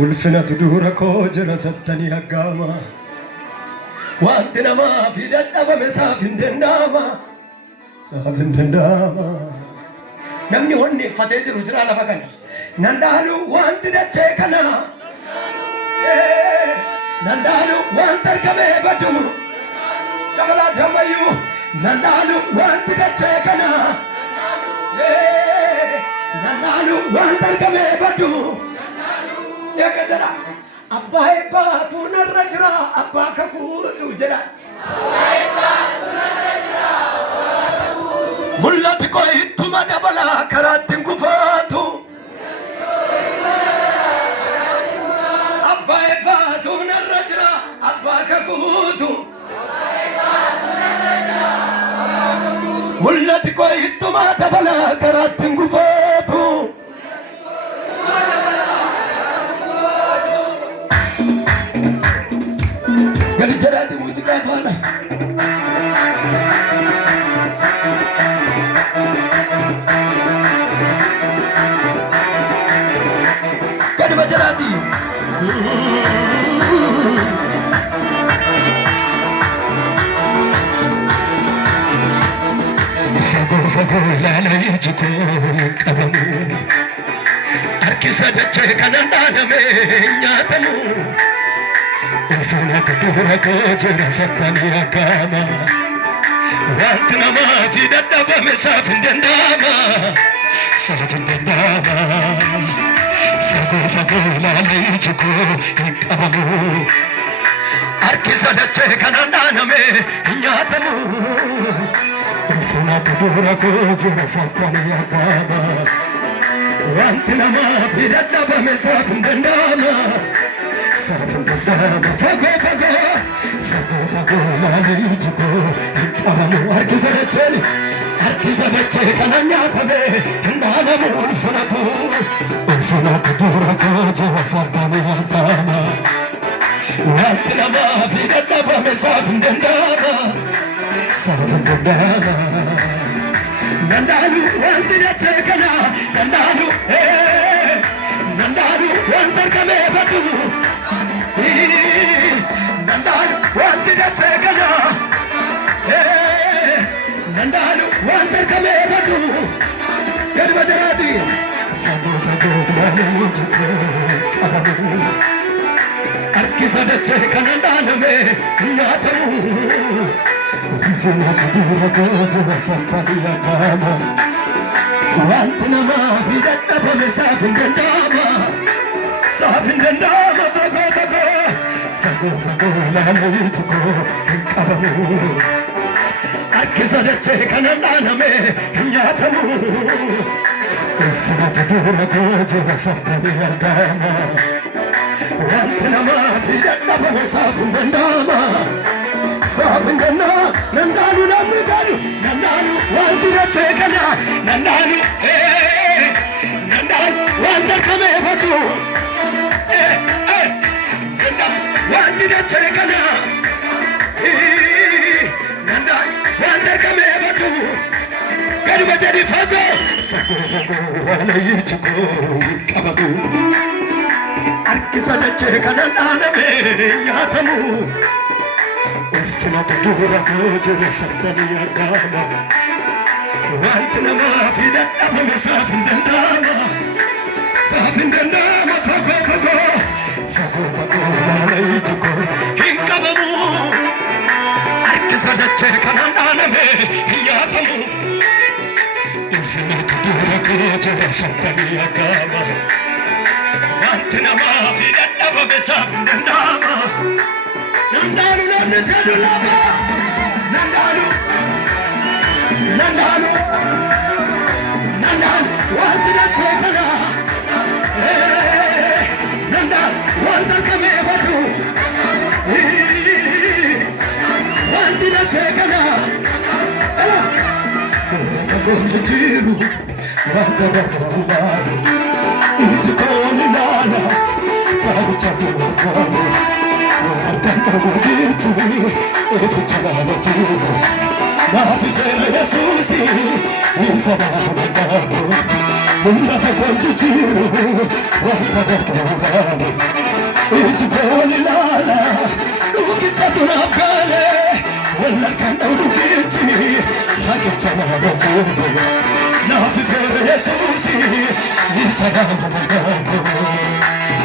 ulfinatu dura koo jira sattanii aggaama wanti namaa fi dadhabame saaf hin danda'ama saaf hin danda'ama namni honneeffatee jiru jira lafa kana nandaalu wanti dachee kana nandaalu wanti argamee badu dabalatamayyu nandaalu wanti dachee kana nandaalu wanti argamee badu yakajara abbaa eebbaatu narra jira abbaa kakuutu jira mul'ati koo ittuma dabala karaatti hin kufaatu abbaa eebbaatu narra jira abbaa kakuutu mul'ati koo ittuma dabala karaatti hin kufaatu gadi jaraati muuziqaa faana gadi bajaraati fagoo ilaala iji koo qabamu harkisa dachee kanan dhaaname nyaatamu ulfinatu dura koo jira sattanii aggaama wanti namaa fi dadhabame saaf hin danda'ama saaf hin danda'ama fagoo ilaala iji koo hin qabamu harkisa dachee kanan dhaaname hin nyaatamu ulfinatu dura koo jira sattanii aggaama wanti namaa fi dadhabame saaf hin danda'ama saafin danda'ama fagoo ilaala iji koo hin qabamu harkisa dachee kana nyaatame hin dhaanamu ulfinatu dura koo jira sattanii aggaama wanti namaa fi dadhabame saaf hin danda'ama saafin danda'ama nandaalu wanti dachee kana nandaalu wanti argamee badu nandaalu wanti dachee kana nandaalu wanti argamee badu gadi bajaraati fagoo ilaala iji koo qabamu harkisa dachee kana dhaaname hin nyaatamu ulfinatu dura koo jira sattanii aggaama wanti namaa fi dadhabame saaf hin danda'ama fagoo ilaala iji koo hin qabamu harkisa dachee kana dhaaname hin nyaatamu ulfinatu dura koo jira sattanii aggaama wanti namaa fi dadhabame saaf hin danda'ama saaf hin danda'ama nandaalu namni gaalu nandaalu wanti dachee kana nandaalu wanti argamee badu wanti dachee kana wanti argamee badu gadi bajadi fagoo ilaala iji koo hin qabamu harkisa dachee kana dhaaname nyaatamu ulfinatu dura koo jira sattanii aggaama wanti namaa fi dadhabame saaf hin danda'ama fagoo ilaala iji koo hin qabamu harkisa dachee kana dhaaname hin nyaatamu ulfinatu dura koo jira sattanii aggaama wanti namaa fi dadhabame saaf hin danda'ama nandaalu namni jedhu lafa nandaalu wanti dachee kana nandaalu wanti argamee badu wanti dachee kana gosa jiru wanta barbaadu iji koo ilaala kaabicha duufamu wanta gudiitu eficha laala jiru naafi fere yesuusi isa baafamadamu ummata koo jijjiiru wanta tokko iji koo ilaala dhugichatu naaf gaale wallakkaan dha'u dhugichi raqicha nama jiru naaf ifeera Yesuusi isa nama gaale